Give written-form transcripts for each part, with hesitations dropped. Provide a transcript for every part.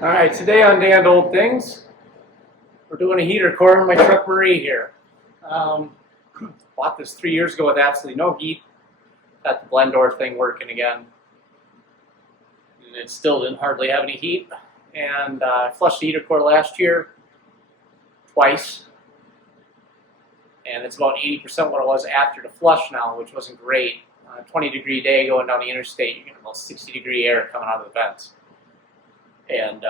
All right, today on Dan Old Things, we're doing a heater core in my truck Marie here. Bought this 3 years ago with absolutely no heat. Got the blend door thing working again. And it still didn't hardly have any heat. And I flushed the heater core last year, twice. And it's about 80% what it was after the flush now, which wasn't great. 20-degree day going down the interstate, you're getting about 60-degree air coming out of the vents. And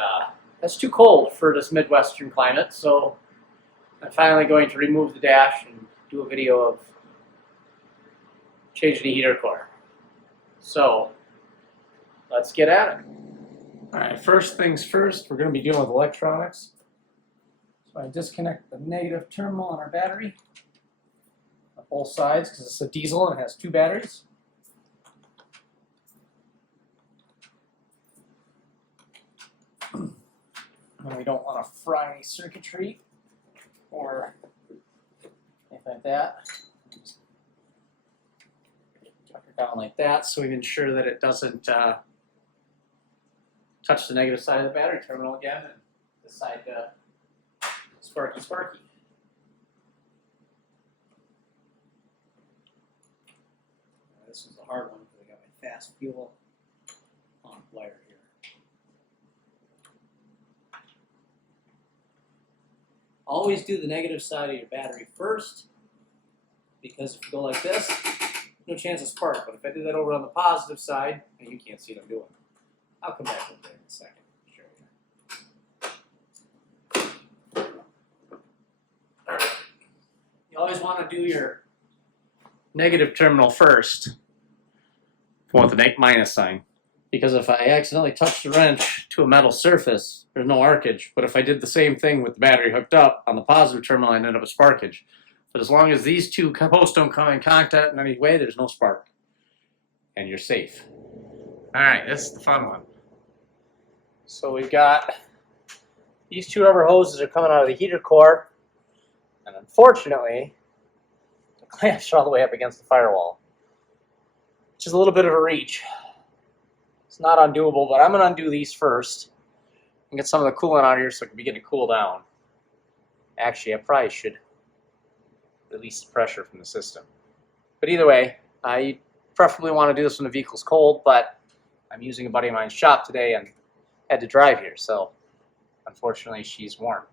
that's too cold for this Midwestern climate, so I'm finally going to remove the dash and do a video of changing the heater core. So let's get at it. All right, first things first, we're going to be dealing with electronics. So I disconnect the negative terminal on our battery on both sides because it's a diesel and it has two batteries. And we don't want to fry any circuitry or anything like that. Just tuck it down like that so we ensure that it doesn't touch the negative side of the battery terminal again and decide to sparky. This is a hard one because I got my fast fuel on wire here. Always do the negative side of your battery first, because if you go like this, no chance of spark. But if I do that over on the positive side, and you can't see what I'm doing. I'll come back over there in a second and show you. All right. You always want to do your negative terminal first if you want the minus sign. Because if I accidentally touch the wrench to a metal surface, there's no arcage. But if I did the same thing with the battery hooked up on the positive terminal, I ended up with sparkage. But as long as these two posts don't come in contact in any way, there's no spark. And you're safe. All right, this is the fun one. So we've got these two rubber hoses are coming out of the heater core. And unfortunately, the clamps are all the way up against the firewall, which is a little bit of a reach. It's not undoable, but I'm going to undo these first and get some of the coolant out of here so it can begin to cool down. Actually, I probably should release the pressure from the system. But either way, I preferably want to do this when the vehicle's cold, but I'm using a buddy of mine's shop today and had to drive here, so unfortunately she's warm.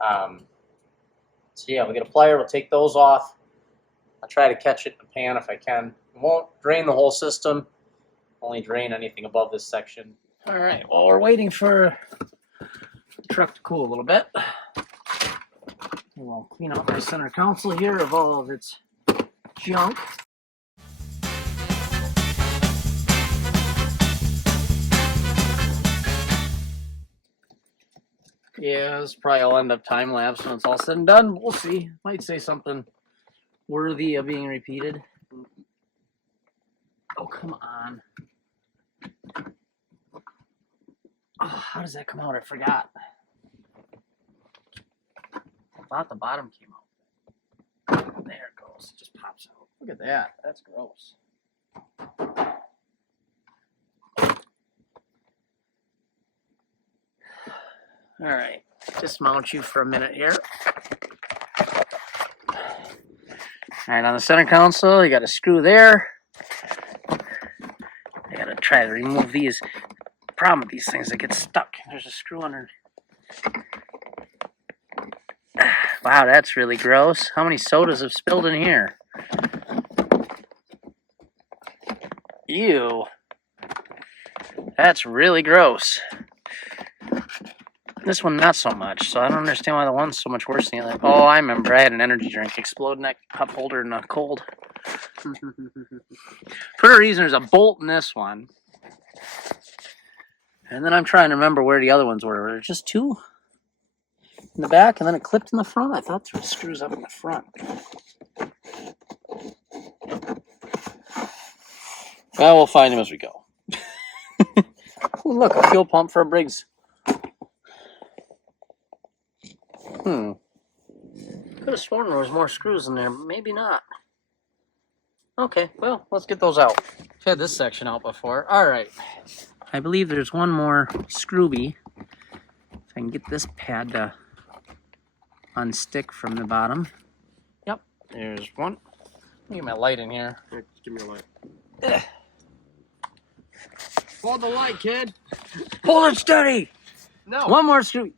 So yeah, we'll get a plier, we'll take those off. I'll try to catch it in the pan if I can. It won't drain the whole system. Only drain anything above this section. All right, well, we're waiting for the truck to cool a little bit. We'll clean out my center console here of all of its junk. Yeah, this probably will end up time lapse when it's all said and done. We'll see. Might say something worthy of being repeated. Oh, come on. Oh, how does that come out? I forgot. I thought the bottom came out. There it goes. It just pops out. Look at that. That's gross. All right. Dismount you for a minute here. All right, on the center console, you got a screw there. I gotta try to remove these. Problem with these things, they get stuck. There's a screw under. Wow, that's really gross. How many sodas have spilled in here? Ew. That's really gross. This one not so much, so I don't understand why the one's so much worse than the other. Oh, I remember. I had an energy drink explode in that cup holder in the cold. For a reason, there's a bolt in this one. And then I'm trying to remember where the other ones were. Were there just two in the back and then it clipped in the front? I thought there were screws up in the front. Well, we'll find them as we go. Ooh, look, a fuel pump for a Briggs. Could have sworn there was more screws in there. Maybe not. Okay, well, let's get those out. I've had this section out before. All right. I believe there's one more screwby. If I can get this pad to unstick from the bottom. Yep, there's one. Let me get my light in here. Here, give me your light. Hold the light, kid. Hold it steady. No. One more screw.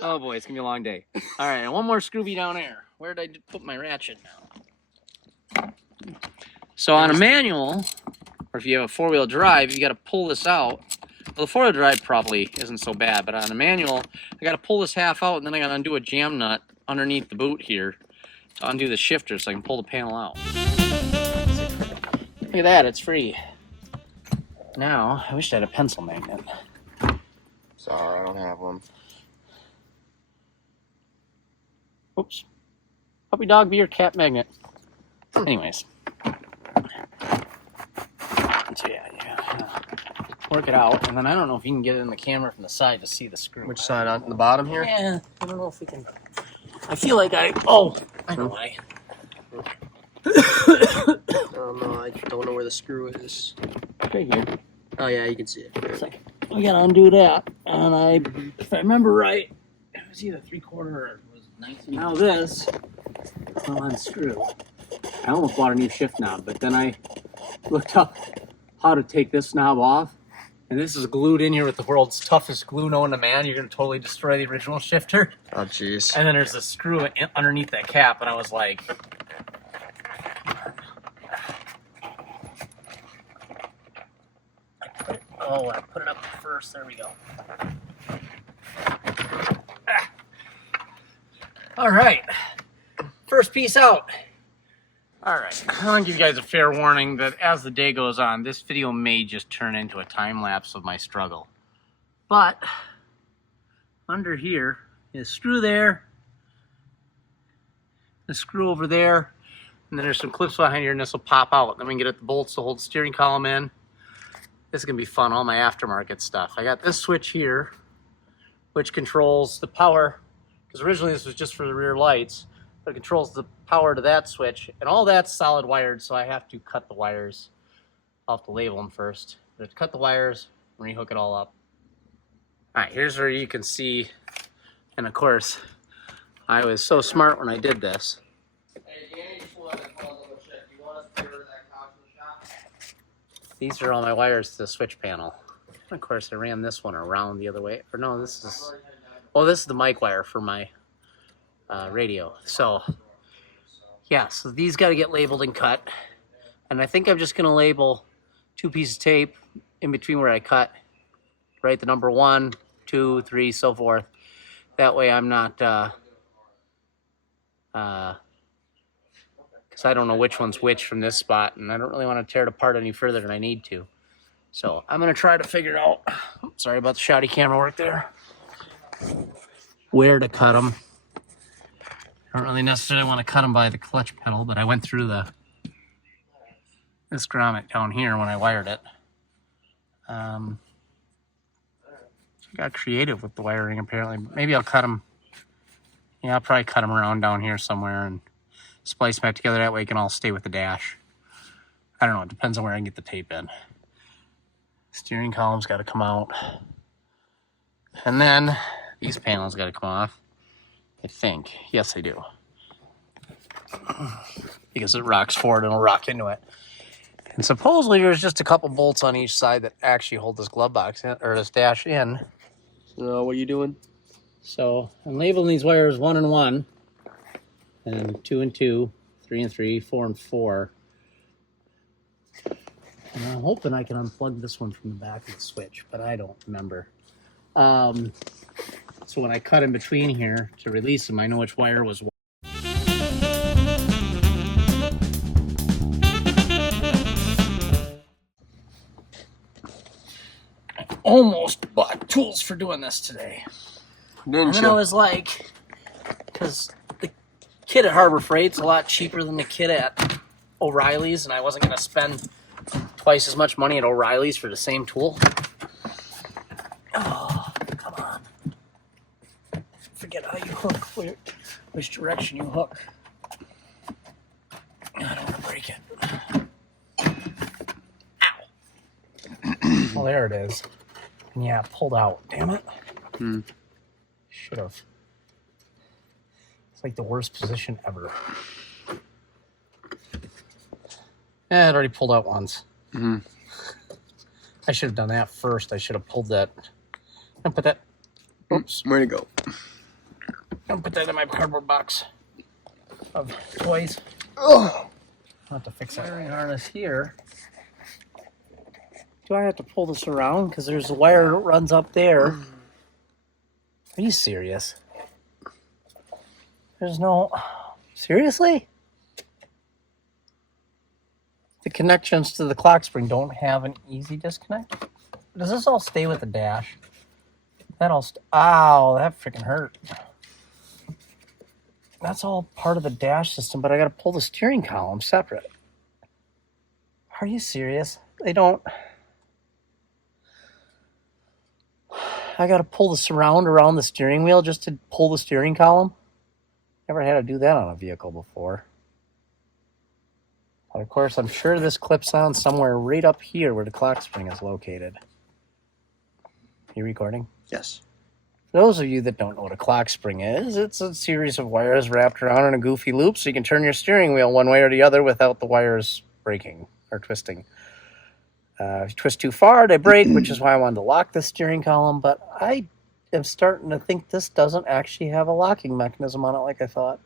Oh boy, it's gonna be a long day. All right, one more screwby down there. Where did I put my ratchet now? So on a manual, or if you have a four-wheel drive, you got to pull this out. Well, the four-wheel drive probably isn't so bad, but on a manual, I got to pull this half out, and then I got to undo a jam nut underneath the boot here to undo the shifter so I can pull the panel out. Look at that, it's free. Now, I wish I had a pencil magnet. Sorry, I don't have one. Oops. Puppy dog be your cat magnet. Anyways. So yeah. Work it out, and then I don't know if you can get it in the camera from the side to see the screw. Which side? On the bottom here? Yeah, I don't know if we can. I feel like I know why. Oh no, I don't know where the screw is. Right here. Oh yeah, you can see it. It's like, we gotta undo that, and if I remember right, it was either 3/4 or it was 19. Now this will unscrew. I almost bought a new shift knob, but then I looked up how to take this knob off, and this is glued in here with the world's toughest glue known to man. You're gonna totally destroy the original shifter. Oh jeez. And then there's a screw underneath that cap, and I was like, I put it up first. There we go. All right, first piece out. All right, I want to give you guys a fair warning that as the day goes on, this video may just turn into a time lapse of my struggle. But under here is a screw there, a screw over there, and then there's some clips behind here, and this will pop out. Then we can get at the bolts to hold the steering column in. This is gonna be fun, all my aftermarket stuff. I got this switch here, which controls the power, because originally this was just for the rear lights, but it controls the power to that switch, and all that's solid wired, so I have to cut the wires. I'll have to label them first. I have to cut the wires, rehook it all up. All right, here's where you can see, and of course, I was so smart when I did this. These are all my wires to the switch panel. Of course, I ran this one around the other way. Or no, this is... Oh, this is the mic wire for my radio. So, yeah, so these got to get labeled and cut. And I think I'm just going to label 2 pieces of tape in between where I cut. Write the number 1, 2, 3, so forth. That way I'm not... because I don't know which one's which from this spot, and I don't really want to tear it apart any further than I need to. So I'm going to try to figure out, sorry about the shoddy camera work there, where to cut them. I don't really necessarily want to cut them by the clutch pedal, but I went through this grommet down here when I wired it. I got creative with the wiring apparently. Maybe I'll cut them, yeah, I'll probably cut them around down here somewhere and splice back together. That way it can all stay with the dash. I don't know, it depends on where I can get the tape in. Steering column's got to come out. And then these panels got to come off. I think. Yes, they do. Because it rocks forward and it'll rock into it. And supposedly there's just a couple bolts on each side that actually hold this glove box in, or this dash in. So what are you doing? So I'm labeling these wires 1 and 1. And 2 and 2, 3 and 3, 4 and 4. And I'm hoping I can unplug this one from the back of the switch, but I don't remember. So when I cut in between here to release them, I know which wire was what. I almost bought tools for doing this today. Didn't And I was like, because the kit at Harbor Freight's a lot cheaper than the kit at O'Reilly's, and I wasn't going to spend twice as much money at O'Reilly's for the same tool. Oh, come on. Forget how you hook, which direction you hook. I don't want to break it. Well, there it is. And yeah, it pulled out. Damn it. Hmm. Should have. It's like the worst position ever. Yeah, it already pulled out once. Mm-hmm. I should have done that first. I should have pulled that. And put that. Oops. Where'd it go? Don't put that in my cardboard box of toys. Oh. I'll have to fix that wiring harness here. Do I have to pull this around? Because there's a wire that runs up there. Are you serious? There's no... Seriously? The connections to the clock spring don't have an easy disconnect? Does this all stay with the dash? That'll... Ow, that freaking hurt. That's all part of the dash system, but I gotta pull the steering column separate. Are you serious? They don't... I gotta pull the surround around the steering wheel just to pull the steering column? Never had to do that on a vehicle before. But of course, I'm sure this clips on somewhere right up here where the clock spring is located. You recording? Yes. For those of you that don't know what a clock spring is, it's a series of wires wrapped around in a goofy loop so you can turn your steering wheel one way or the other without the wires breaking or twisting. If you twist too far, they break, which is why I wanted to lock the steering column, but I am starting to think this doesn't actually have a locking mechanism on it like I thought.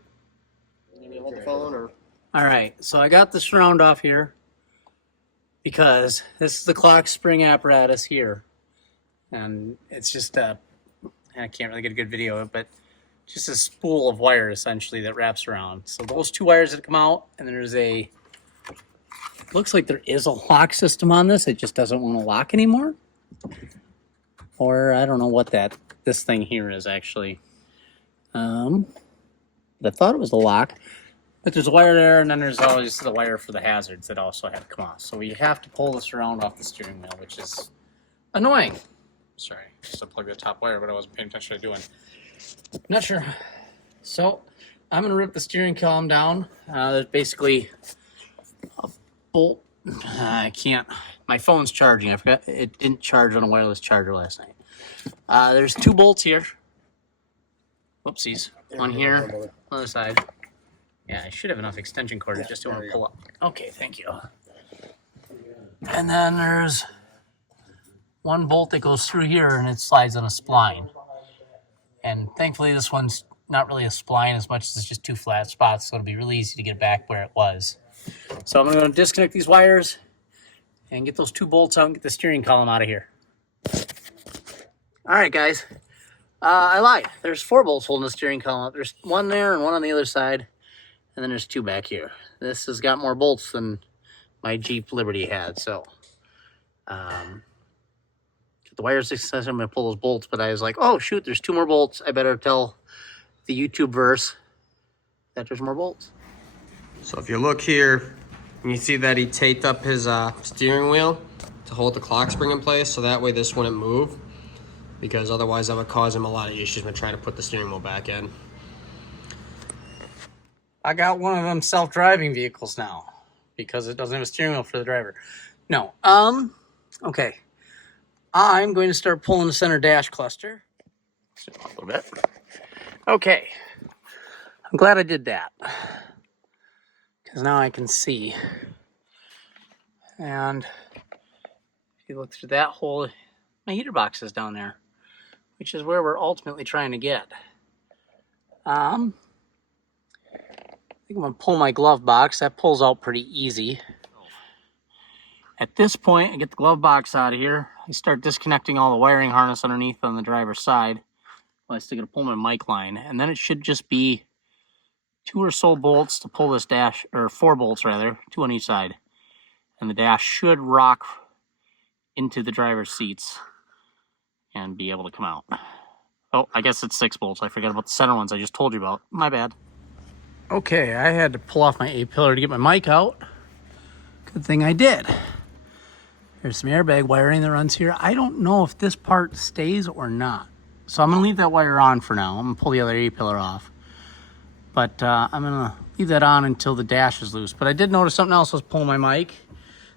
You need to hold the phone or... All right, so I got the surround off here because this is the clock spring apparatus here. And it's just I can't really get a good video of it, but just a spool of wire essentially that wraps around. So those two wires that come out, and then there's a... Looks like there is a lock system on this. It just doesn't want to lock anymore. Or I don't know what this thing here is actually. But I thought it was a lock. But there's a wire there, and then there's always the wire for the hazards that also have to come off. So we have to pull this around off the steering wheel, which is annoying. Sorry, just unplugged the top wire, but I wasn't paying attention to doing. Not sure. So I'm gonna rip the steering column down. There's basically a bolt. I can't. My phone's charging. I forgot it didn't charge on a wireless charger last night. There's two bolts here. Whoopsies. One here, on the side. Yeah, I should have enough extension cord. I just don't want to pull up. Okay, thank you. And then there's one bolt that goes through here and it slides on a spline. And thankfully this one's not really a spline as much as it's just two flat spots, so it'll be really easy to get back where it was. So I'm going to disconnect these wires and get those two bolts out and get the steering column out of here. All right, guys. I lied. There's 4 bolts holding the steering column up. There's one there and one on the other side. And then there's 2 back here. This has got more bolts than my Jeep Liberty had, so... the wires extension, I'm going to pull those bolts, but I was like, oh, shoot, there's 2 more bolts. I better tell the YouTube verse that there's more bolts. So if you look here, and you see that he taped up his steering wheel to hold the clock spring in place, so that way this wouldn't move, because otherwise that would cause him a lot of issues when trying to put the steering wheel back in. I got one of them self-driving vehicles now because it doesn't have a steering wheel for the driver. No. Okay. I'm going to start pulling the center dash cluster. A little bit. Okay. I'm glad I did that because now I can see. And if you look through that hole, my heater box is down there, which is where we're ultimately trying to get. I think I'm going to pull my glove box. That pulls out pretty easy. At this point, I get the glove box out of here. I start disconnecting all the wiring harness underneath on the driver's side. Well, I still got to pull my mic line. And then it should just be 2 or so bolts to pull this dash, or 4 bolts rather, 2 on each side. And the dash should rock into the driver's seats and be able to come out. Oh, I guess it's 6 bolts. I forgot about the center ones I just told you about. My bad. Okay, I had to pull off my A-pillar to get my mic out. Good thing I did. There's some airbag wiring that runs here. I don't know if this part stays or not. So I'm going to leave that wire on for now. I'm going to pull the other A-pillar off. But I'm going to leave that on until the dash is loose. But I did notice something else was pulling my mic.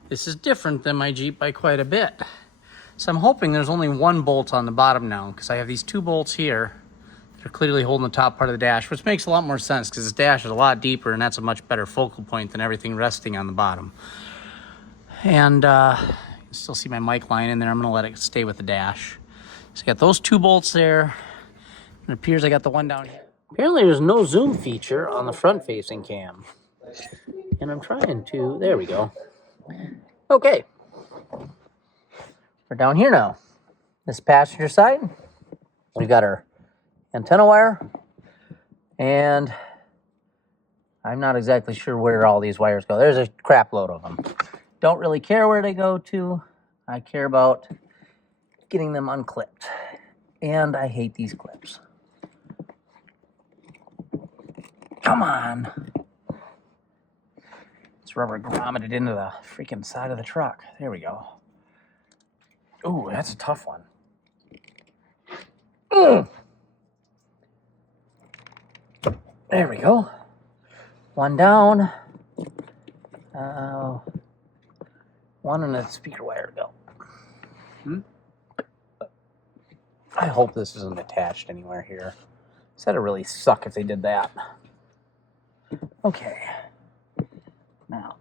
This is different than my Jeep by quite a bit. So I'm hoping there's only one bolt on the bottom now, because I have these 2 bolts here. They're clearly holding the top part of the dash, which makes a lot more sense because this dash is a lot deeper and that's a much better focal point than everything resting on the bottom. And you can still see my mic line in there. I'm going to let it stay with the dash. So I got those 2 bolts there. It appears I got the one down here. Apparently there's no zoom feature on the front-facing cam. And I'm trying to... There we go. Okay. We're down here now. This passenger side. We've got our antenna wire, and I'm not exactly sure where all these wires go. There's a crap load of them. Don't really care where they go to. I care about getting them unclipped, and I hate these clips. Come on. This rubber grommeted into the freaking side of the truck. There we go. Ooh, that's a tough one. Ugh. There we go. One down. One and a speaker wire to go. I hope this isn't attached anywhere here. That'd really suck if they did that. Okay. Now,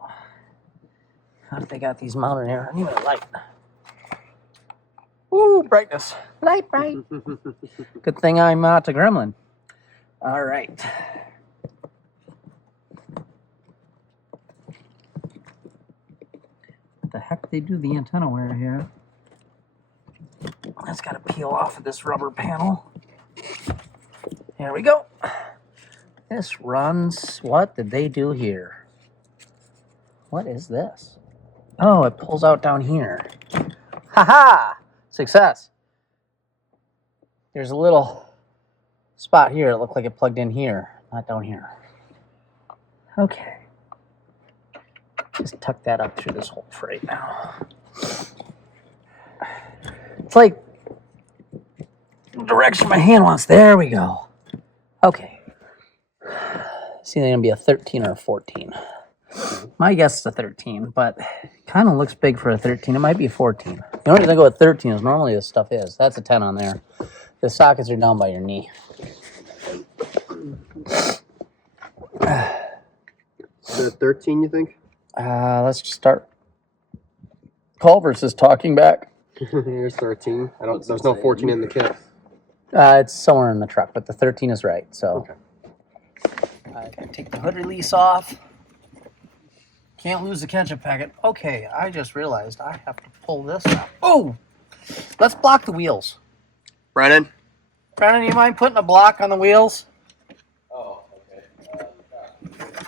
how did they got these mounted here? I need a light. Ooh, brightness. Light bright. Good thing I'm not a gremlin. All right. What the heck they do the antenna wire here? That's got to peel off of this rubber panel. There we go. This runs. What did they do here? What is this? Oh, it pulls out down here. Ha-ha! Success. There's a little spot here. It looked like it plugged in here, not down here. Okay. Just tuck that up through this hole for right now. It's like the direction my hand wants. There we go. Okay. It's either going to be a 13 or a 14. My guess is a 13, but kind of looks big for a 13. It might be a 14. The only reason I go with 13 is normally this stuff is. That's a 10 on there. The sockets are down by your knee. Is it 13, you think? Let's just start. Culver's is talking back. Here's 13. There's no 14 in the kit. It's somewhere in the truck, but the 13 is right. So Okay. I can take the hood release off. Can't lose the ketchup packet. Okay, I just realized I have to pull this out. Oh! Let's block the wheels. Brennan? Brennan, you mind putting a block on the wheels? Oh, okay.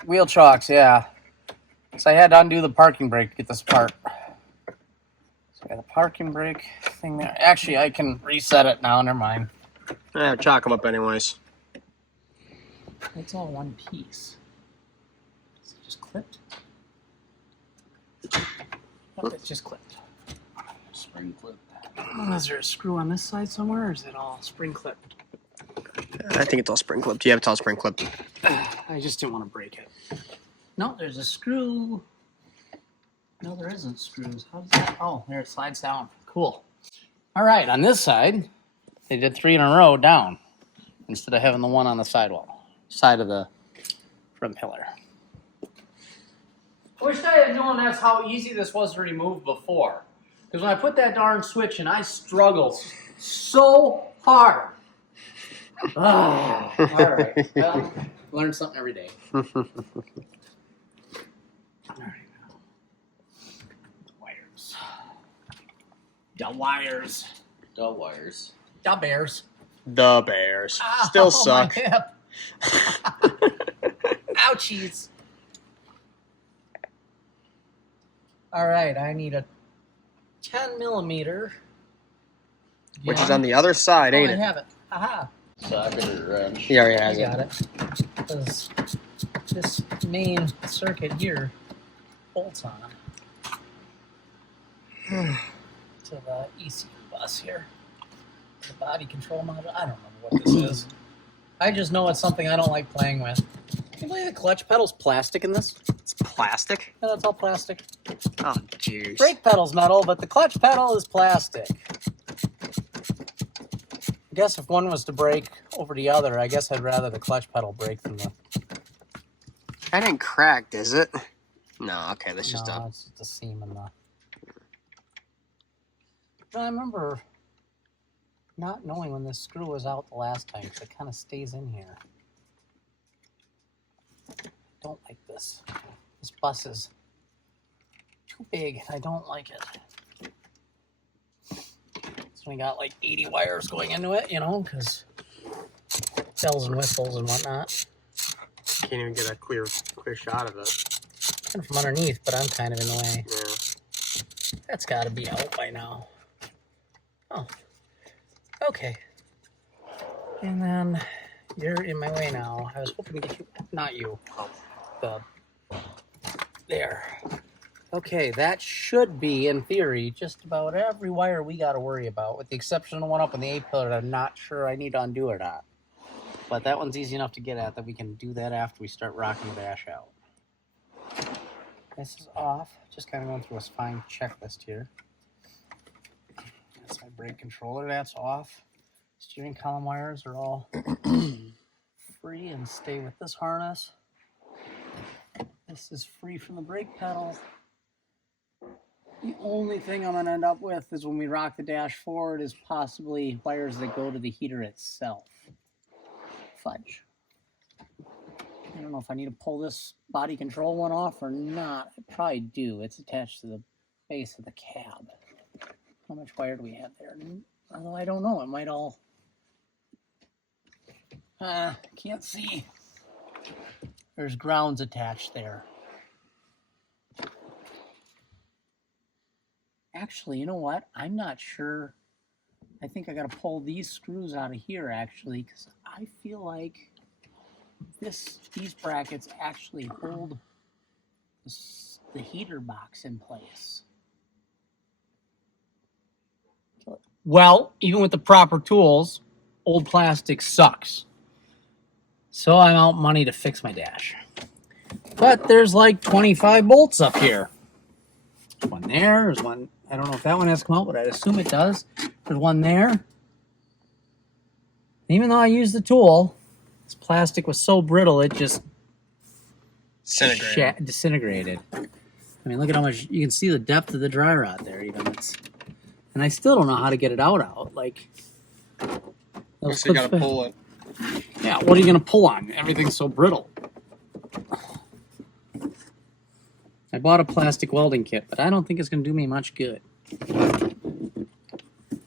Wheel chocks, yeah. So I had to undo the parking brake to get this apart. So I got the parking brake thing there. Actually, I can reset it now. Never mind. Chalk them up anyways. It's all one piece. Is it just clipped? Nope, it's just clipped. Spring clip. Is there a screw on this side somewhere, or is it all spring clipped? I think it's all spring clipped. Yeah, it's all spring clipped. I just didn't want to break it. No, there's a screw. No, there isn't screws. How does that? Oh, there it slides down. Cool. All right, on this side, they did 3 in a row down instead of having the one on the side of the front pillar. I wish I had known that's how easy this was to remove before. Because when I put that darn switch in, I struggled so hard. All right. Well, learn something every day. All right. Wires. The wires. The wires. The bears. The Bears. Ow, Still suck. My hip. Ouchies. All right, I need a 10 millimeter. Which is on the other side, ain't I it? have it. Aha. Socket or wrench. He already I has it. got it. Because this main circuit here bolts on to the ECU bus here. The body control module. I don't know what this is. I just know it's something I don't like playing with. Can you believe the clutch pedal's plastic in this? It's plastic? Yeah, that's all plastic. Oh, jeez. Brake pedal's metal, but the clutch pedal is plastic. I guess if one was to break over the other, I guess I'd rather the clutch pedal break than the... That ain't cracked, is it? No, okay, that's just No, it's just a seam in the... No, I remember not knowing when this screw was out the last time, because it kind of stays in here. Don't like this. This bus is too big. I don't like it. So we got like 80 wires going into it, you know, because bells and whistles and whatnot. Can't even get a clear shot of it. And from underneath, but I'm kind of in the way. Yeah. That's got to be out by now. Oh, okay. And then you're in my way now. I was hoping to get you, not you. There. Okay, that should be, in theory, just about every wire we got to worry about, with the exception of the one up in the A-pillar that I'm not sure I need to undo or not. But that one's easy enough to get at, that we can do that after we start rocking the dash out. This is off. Just kind of going through a fine checklist here. That's my brake controller. That's off. Steering column wires are all free and stay with this harness. This is free from the brake pedal. The only thing I'm going to end up with is when we rock the dash forward is possibly wires that go to the heater itself. Fudge. I don't know if I need to pull this body control one off or not. I probably do. It's attached to the base of the cab. How much wire do we have there? Although I don't know. It might all... can't see. There's grounds attached there. Actually, you know what? I'm not sure. I think I got to pull these screws out of here, actually, because I feel like these brackets actually hold the heater box in place. Well, even with the proper tools, old plastic sucks. So I'm out money to fix my dash. But there's like 25 bolts up here. There's one there. There's one. I don't know if that one has come out, but I'd assume it does. There's one there. Even though I used the tool, this plastic was so brittle it just disintegrated. I mean, look at how much you can see the depth of the dry rot there. Even and I still don't know how to get it out. Like, So you gotta pull it. Yeah, what are you gonna pull on? Everything's so brittle. I bought a plastic welding kit, but I don't think it's gonna do me much good.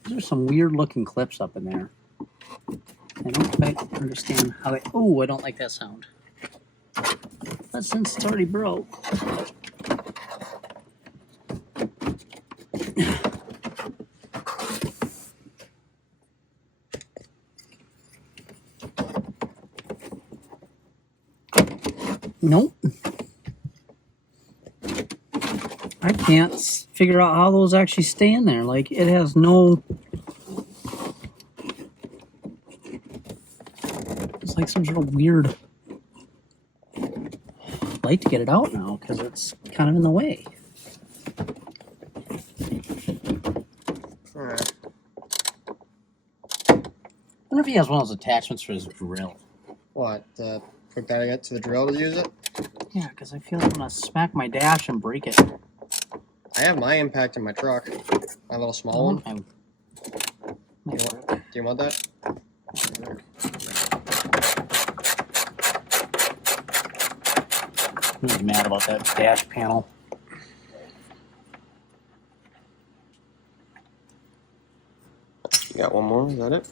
There's some weird looking clips up in there. I don't quite understand how they... Oh, I don't like that sound. But since it's already broke... Nope. I can't figure out how those actually stay in there. Like, it has no... It's like some sort of weird... I'd like to get it out now, because it's kind of in the way. Alright. I wonder if he has one of those attachments for his drill. What? Hook that to the drill to use it? Yeah, because I feel like I'm going to smack my dash and break it. I have my impact in my truck. My little small one. Do you want that? I'm really mad about that dash panel. You got one more? Is that it?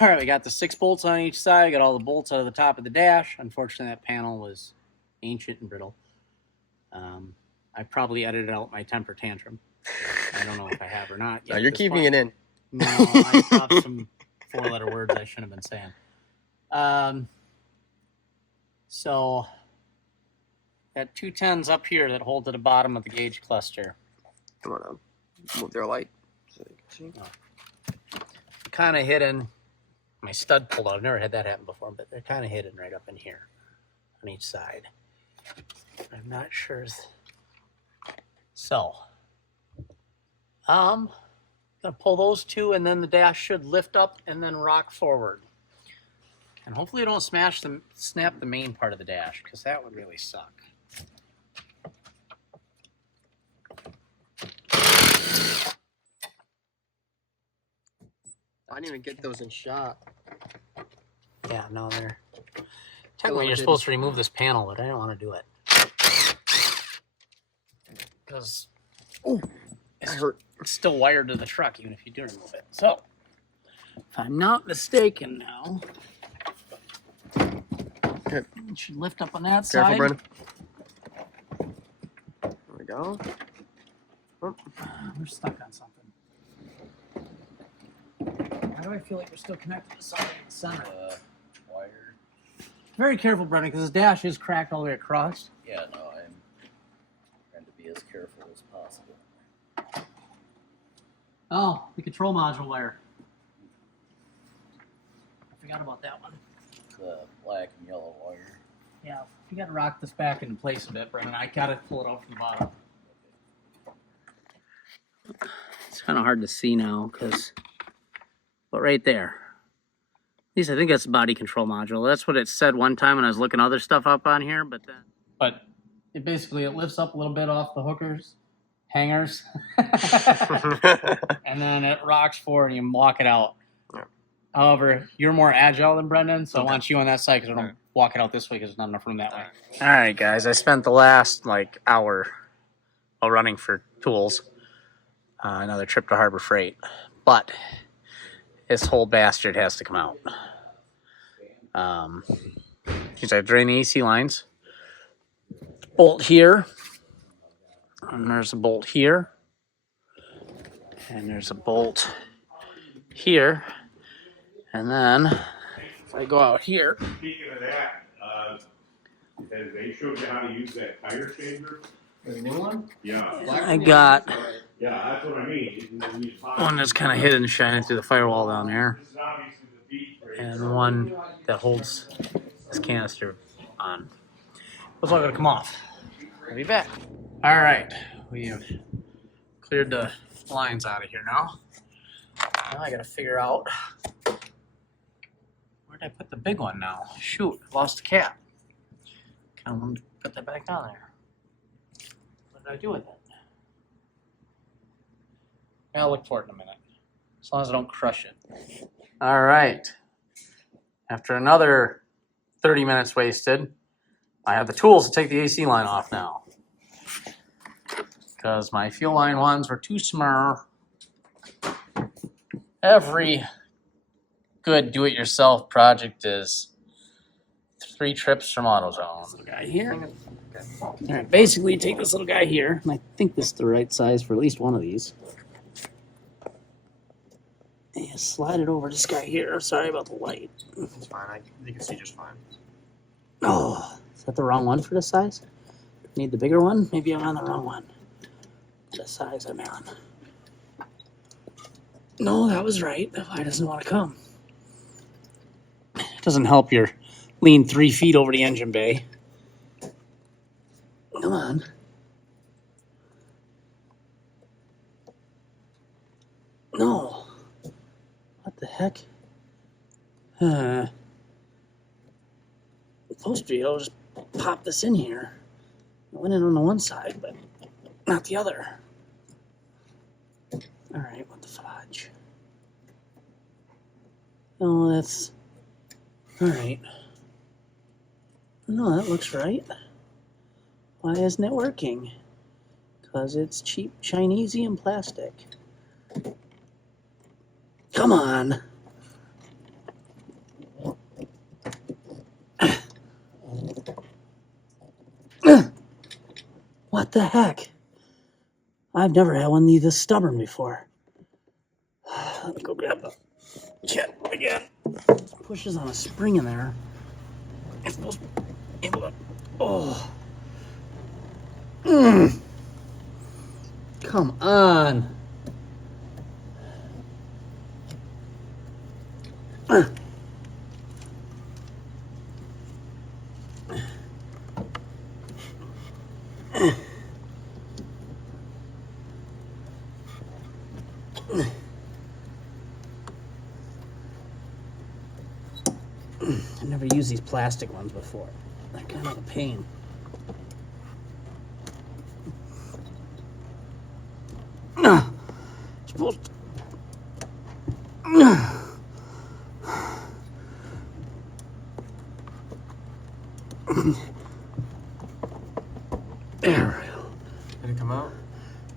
All right, we got the 6 bolts on each side. Got all the bolts out of the top of the dash. Unfortunately, that panel was ancient and brittle. I probably edited out my temper tantrum. I don't know if I have or not. No, you're keeping it in. No, I dropped some 4-letter words I shouldn't have been saying. So that 210's up here that hold to the bottom of the gauge cluster. Come on, move their light so you can see. Kind of hidden. My stud pulled out. I've never had that happen before, but they're kind of hidden right up in here on each side. I'm not sure. So, gonna pull those two, and then the dash should lift up and then rock forward. And hopefully, it don't snap the main part of the dash, because that would really suck. I didn't even get those in shot. Yeah, no, they're... Technically, you're supposed to remove this panel, but I don't want to do it. Because it's still wired to the truck, even if you do remove it. So, if I'm not mistaken now, Good. it should lift up on that Careful, side. Brennan. There we go. Oh. We're stuck on something. How do I feel like we're still connected to something in the center? Wire. Very careful, Brennan, because this dash is cracked all the way across. Yeah, no, I'm trying to be as careful as possible. Oh, the control module wire. I forgot about that one. The black and yellow wire. Yeah, you got to rock this back into place a bit, Brennan. I got to pull it out from the bottom. It's kind of hard to see now, but right there. At least I think that's the body control module. That's what it said one time when I was looking other stuff up on here, but it basically lifts up a little bit off the hangers, and then it rocks forward and you walk it out. Yeah. However, you're more agile than Brendan, so Okay. I want you on that side because I don't walk it out this way because there's not enough room that way. All right, guys, I spent the last hour while running for tools. Another trip to Harbor Freight, but this whole bastard has to come out. Because I drain the AC lines. Bolt here, and there's a bolt here, and there's a bolt here, and then if I go out here. Speaking of that, they showed you how to use that tire changer? The new one? Yeah. I got Yeah, that's what I mean. one that's kind of hidden, shining through the firewall down there, This is obviously the beach right and one that holds this canister on. It's all gonna come off. I'll be back. All right, we have cleared the lines out of here now. Now I gotta figure out where'd I put the big one now. Shoot, I lost the cap. Kind of wanted to put that back down there. What did I do with it? I'll look for it in a minute. As long as I don't crush it. All right. After another 30 minutes wasted, I have the tools to take the AC line off now. Because my fuel line ones were too small. Every good do-it-yourself project is 3 trips from AutoZone. Guy here. All right, basically you take this little guy here, and I think this is the right size for at least one of these. And you slide it over this guy here. Sorry about the light. It's fine. You can see just fine. Oh, is that the wrong one for this size? Need the bigger one? Maybe I'm on the wrong one. The size I'm on. No, that was right. Why doesn't want to come? It doesn't help your lean 3 feet over the engine bay. Come on. No. What the heck? Supposed to be able to just pop this in here. It went in on the one side, but not the other. Alright, what the fudge? No, that's... Alright. No, that looks right. Why isn't it working? Because it's cheap Chinesium plastic. Come on! What the heck? I've never had one be this stubborn before. Let me go grab the kit again. Pushes on a spring in there. It's supposed to be able to. Oh. Come on. I've never used these plastic ones before. They're kind of a pain. Supposed to. There. Did it come out?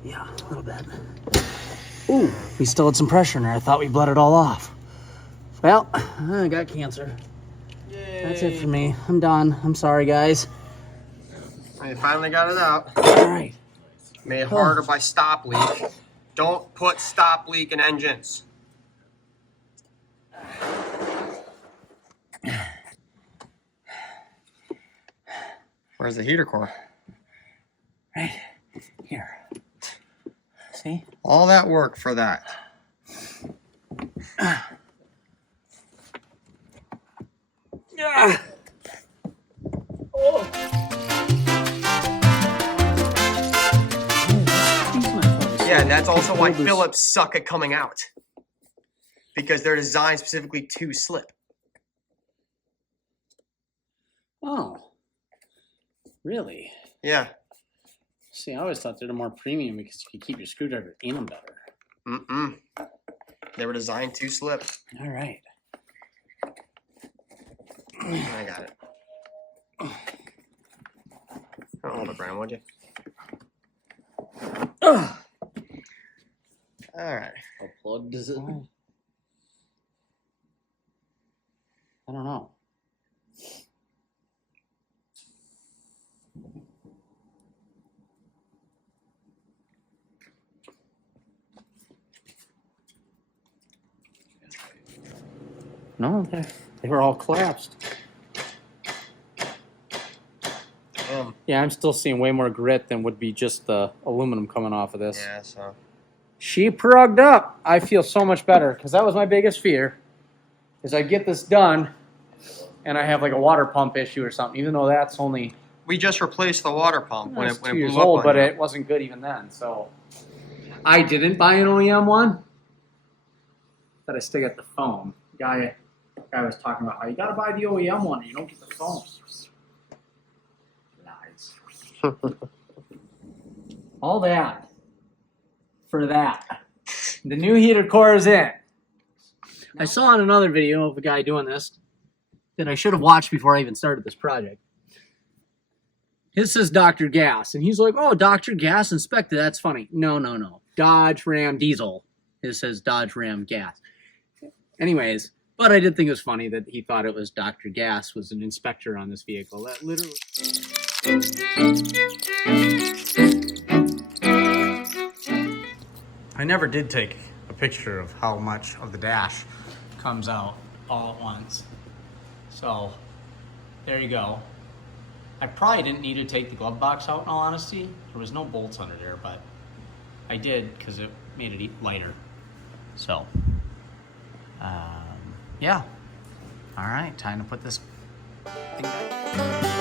Yeah, a little bit. Ooh, we still had some pressure in there. I thought we bled it all off. Well, I got cancer. Yay. That's it for me. I'm done. I'm sorry, guys. I finally got it out. All right. Made harder by stop leak. Don't put stop leak in engines. Where's the heater core? Right here. See? All that work for that. Yeah. Oh. Yeah, and that's also why Phillips suck at coming out. Because they're designed specifically to slip. Oh. Really? Yeah. See, I always thought they're more premium because you could keep your screwdriver in them better. Mm-mm. They were designed to slip. All right. I got it. Don't hold it, Brian, would you? All right. How plugged is it? I don't know. No, they were all collapsed. Yeah, I'm still seeing way more grit than would be just the aluminum coming off of this. Yeah, so. She prugged up. I feel so much better because that was my biggest fear. Is I get this done and I have like a water pump issue or something, even though that's only We just replaced the water pump when it 2 blew years up old, on but you. it wasn't good even then. So I didn't buy an OEM one, but I still got the foam. Guy was talking about how you gotta buy the OEM one and you don't get the foam. Lies. All that for that. The new heater core is in. I saw on another video of a guy doing this that I should have watched before I even started this project. His says Dr. Gas, and he's like, oh, Dr. Gas inspected. That's funny. No. Dodge Ram Diesel. His says Dodge Ram Gas. Anyways, but I did think it was funny that he thought it was Dr. Gas was an inspector on this vehicle. That literally... I never did take a picture of how much of the dash comes out all at once. So, there you go. I probably didn't need to take the glove box out in all honesty. There was no bolts under there, but I did because it made it lighter. So, yeah. All right, time to put this thing back.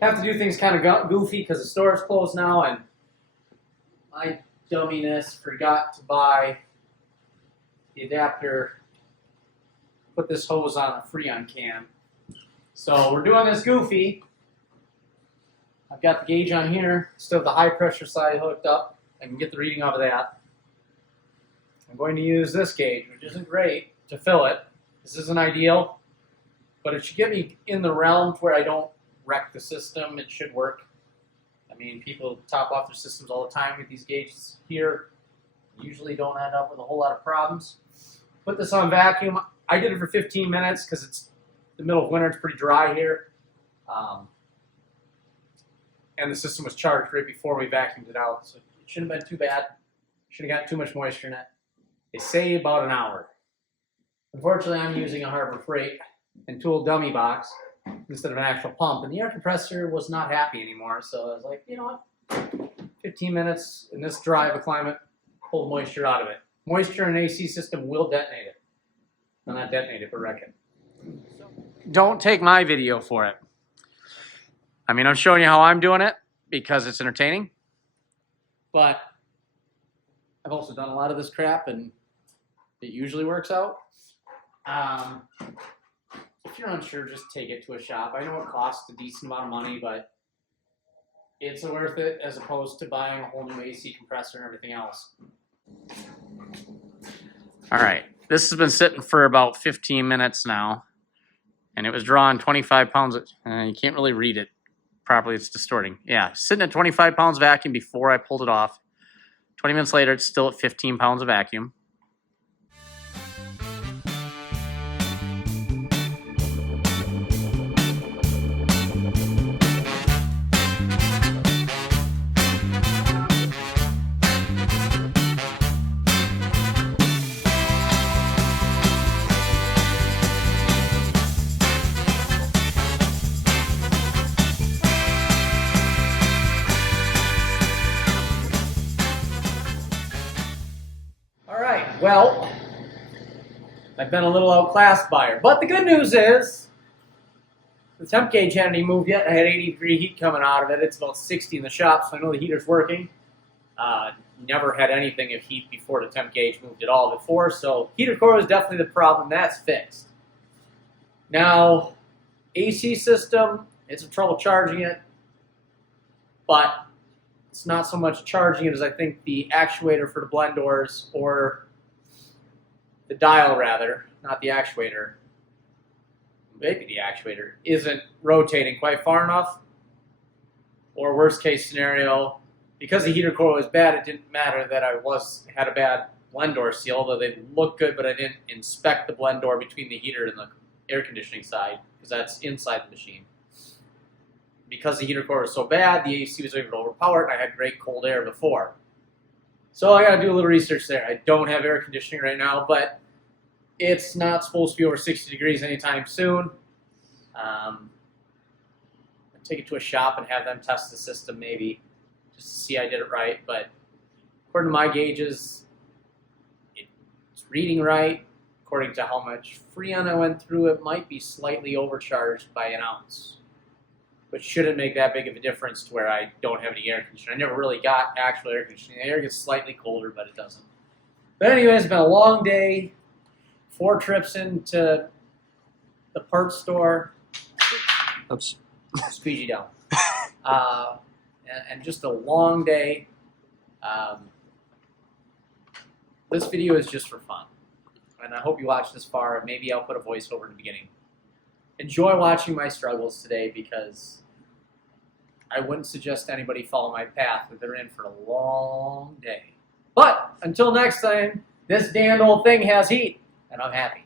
have to do things kind of goofy because the store is closed now, and my dumminess forgot to buy the adapter. Put this hose on a Freon can. So we're doing this goofy. I've got the gauge on here, still have the high pressure side hooked up. I can get the reading off of that. I'm going to use this gauge, which isn't great, to fill it. This isn't ideal, but it should get me in the realm where I don't wreck the system. It should work. I mean, people top off their systems all the time with these gauges here. Usually don't end up with a whole lot of problems. Put this on vacuum. I did it for 15 minutes because it's the middle of winter. It's pretty dry here. And the system was charged right before we vacuumed it out, so it shouldn't have been too bad. Shouldn't have gotten too much moisture in it. They say about an hour. Unfortunately, I'm using a Harbor Freight and tool dummy box instead of an actual pump, and the air compressor was not happy anymore, so I was like, you know what, 15 minutes in this dry of a climate, pull the moisture out of it. Moisture in an AC system will detonate it. Well, not detonate it, but wreck it. Don't take my video for it. I mean, I'm showing you how I'm doing it because it's entertaining, but I've also done a lot of this crap, and it usually works out. If you're unsure, just take it to a shop. I know it costs a decent amount of money, but it's worth it as opposed to buying a whole new AC compressor and everything else. All right, this has been sitting for about 15 minutes now, and it was drawing 25 pounds. You can't really read it properly, it's distorting. Yeah, sitting at 25 pounds vacuum before I pulled it off. 20 minutes later, it's still at 15 pounds of vacuum. Well, I've been a little outclassed by her. But the good news is, the temp gauge hadn't even moved yet. I had 80-degree heat coming out of it. It's about 60 in the shop, so I know the heater's working. Never had anything of heat before the temp gauge moved at all before, so heater core is definitely the problem. That's fixed. Now, AC system, it's in trouble charging it, but it's not so much charging it as I think the actuator for the blend doors, or the dial rather, not the actuator, maybe the actuator, isn't rotating quite far enough. Or worst case scenario, because the heater core was bad, it didn't matter that I had a bad blend door seal, although they looked good, but I didn't inspect the blend door between the heater and the air conditioning side, because that's inside the machine. Because the heater core was so bad, the AC was able to overpower it, and I had great cold air before. So I gotta do a little research there. I don't have air conditioning right now, but it's not supposed to be over 60 degrees anytime soon. I'll take it to a shop and have them test the system maybe, just to see I did it right. But according to my gauges, it's reading right. According to how much Freon I went through, it might be slightly overcharged by an ounce, but shouldn't make that big of a difference to where I don't have any air conditioning. I never really got actual air conditioning. The air gets slightly colder, but it doesn't. But anyways, it's been a long day. 4 trips into the parts store. Oops. Squeegee down. And just a long day. This video is just for fun. And I hope you watched this far, and maybe I'll put a voiceover in the beginning. Enjoy watching my struggles today, because I wouldn't suggest anybody follow my path if they're in for a long day. But until next time, this damn old thing has heat, and I'm happy.